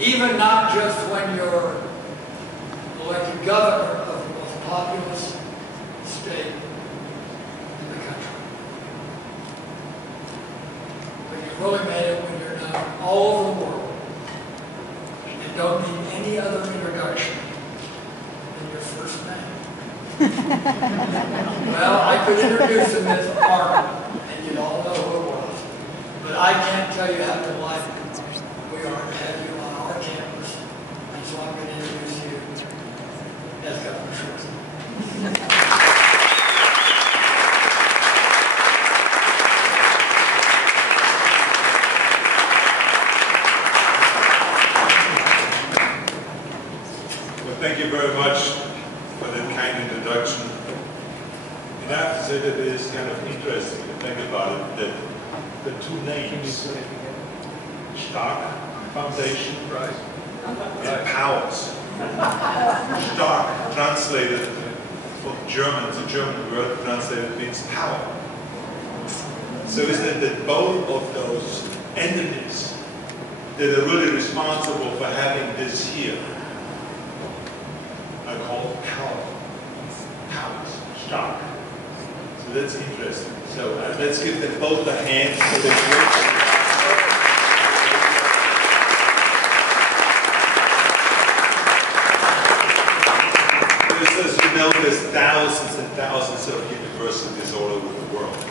even not just when you're elected governor of the most populous state in the country. But you really made it when you're known all over the world and don't need any other introduction than your first name. Well, I could introduce him as Arnold, and you'd all know who it was. But I can't tell you how delighted we are to have you on our campus, and so I'm going to introduce you as Governor Schwarzenegger. Well, thank you very much for that kind introduction. And I have to say that it is kind of interesting to think about it, that the two names, Stark, foundation, right, and powers. Stark, translated from German, it's a German word, translated means power. So isn't it that both of those entities that are really responsible for having this here are called powers, Stark. So that's interesting. So let's give them both a hand for this work. As you know, there's thousands and thousands of universities all over the world.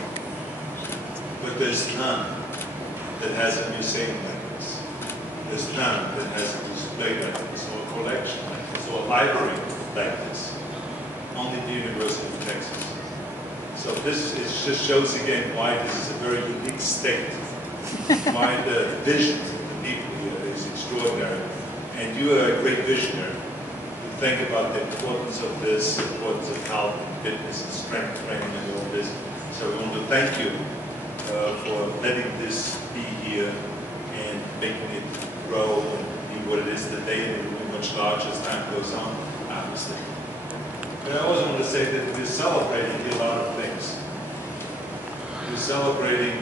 But there's none that has a museum like this. There's none that has a display like this, or a collection like this, or a library like this. Only the University of Texas. So this just shows again why this is a very unique state. Why the vision of the people here is extraordinary. And you are a great visionary. Think about the importance of this, the importance of health, fitness, and strength training, and all this. So we want to thank you for letting this be here and making it grow and be what it is today, and it will be much larger as time goes on, obviously. But I also want to say that we're celebrating a lot of things. We're celebrating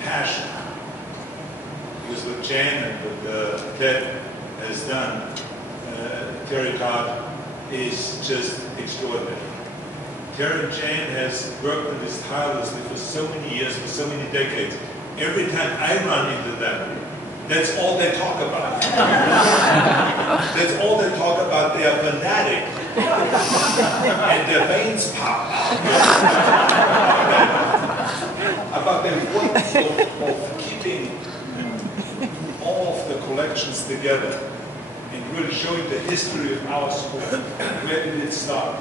passion. Because what Jan and what Ted has done, Terry Todd, is just extraordinary. Terry and Jan has worked on this tirelessly for so many years, for so many decades. Every time I run into them, that's all they talk about. That's all they talk about. They are fanatic. And their veins pop. About the importance of keeping all of the collections together and really showing the history of our school. Where did it start?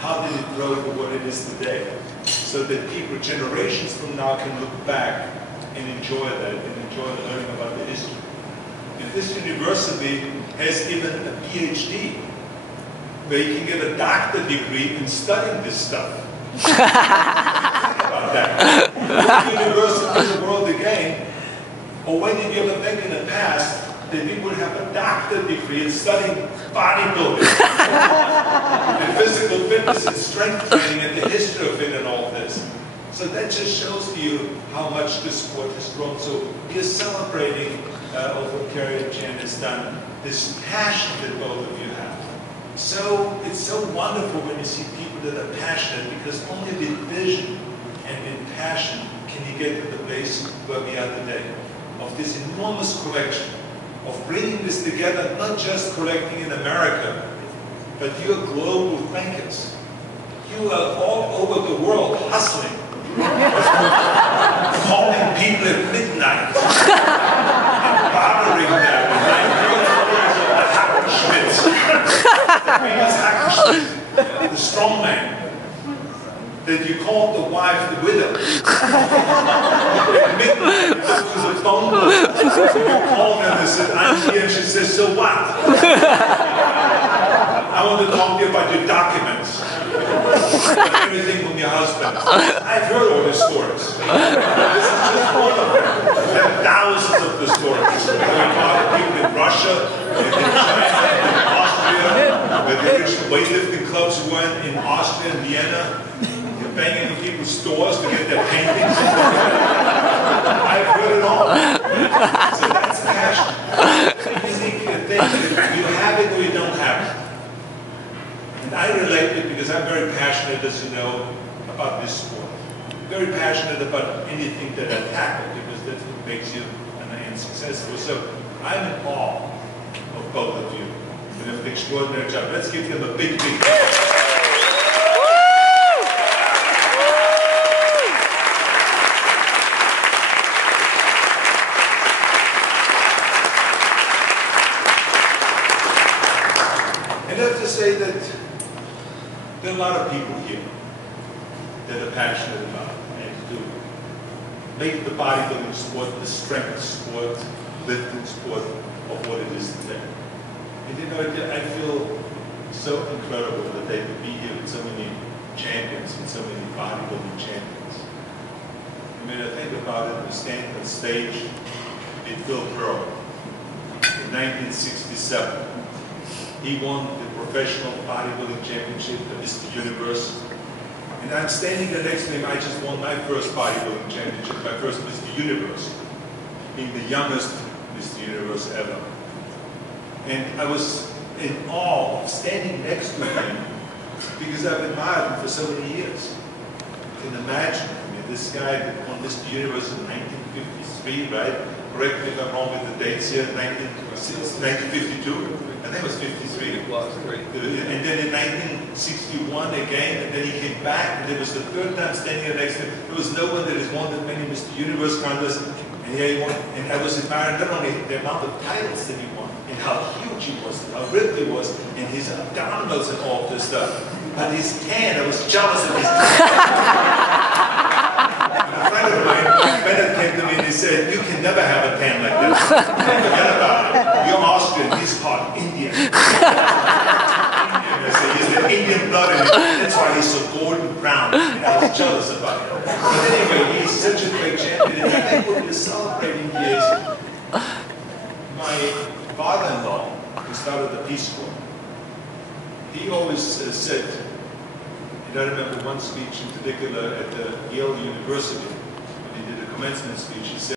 How did it grow to what it is today? So that people, generations from now, can look back and enjoy that, and enjoy learning about the history. And this university has even a PhD, where you can get a doctorate degree in studying this stuff. Think about that. What university in the world again, or when did you ever think in the past that we would have a doctorate degree in studying bodybuilding and physical fitness and strength training and the history of it and all this? So that just shows to you how much the sport has grown. So we are celebrating what Carrie and Jan has done, this passion that both of you have. So it's so wonderful when you see people that are passionate, because only with vision and with passion can you get to the place where we are today, of this enormous collection, of bringing this together, not just collecting in America, but you're global thinkers. You are all over the world hustling, calling people at midnight, and bothering them, and Schmitz, the famous Schmitz, the strong man, that you called the wife the widow. At midnight, you go to the phone book, you call her and said, I'm here, and she says, so what? I want to talk to you about your documents. Everything from your husband. I've heard all the stories. This is just one of them. There are thousands of the stories. People in Russia, in China, in Austria, where they reached the weightlifting clubs who were in Austria and Vienna. You're banging in people's stores to get their paintings. I've heard it all. So that's passion. think that happened, because that's what makes you an end successful. So I'm in awe of both of you. You've done an extraordinary job. Let's give them a big, big hand. And I have to say that there are a lot of people here that are passionate about and to make the bodybuilding sport, the strength sport, lifting sport of what it is today. And you know, I feel so incredible that they could be here with so many champions and so many bodybuilding champions. I mean, I think about it, standing on stage in Phil Pearl in 1967. He won the professional bodybuilding championship at Mr. Universe. And I'm standing there next to him. I just won my first bodybuilding championship, my first Mr. Universe, being the youngest Mr. Universe ever. And I was in awe of standing next to him because I've admired him for so many years. You can imagine, I mean, this guy that won Mr. Universe in 1953, right? Correct me if I'm wrong with the dates here, 1952? I think it was 53. It was, great. And then in 1961 again, and then he came back, and it was the third time standing here next to him. There was no one that has won that many Mr. Universe contests, and here he won. And I was admiring not only the amount of titles that he won, and how huge he was, and how ripped he was, and his abdominals and all this stuff. But his tan, I was jealous of his tan. A friend of mine, Bennett, came to me and he said, "You can never have a tan like this. Forget about it. You're Austrian, he's hot, Indian." I said, "He's got Indian blood in him. That's why he's so golden brown." And I was jealous about it. But anyway, he's such a great champion. And I think what we're celebrating here is my father-in-law, who started the Peace Corps. He always said, and I remember one speech in particular at the Yale University, when he did a commencement speech, he said,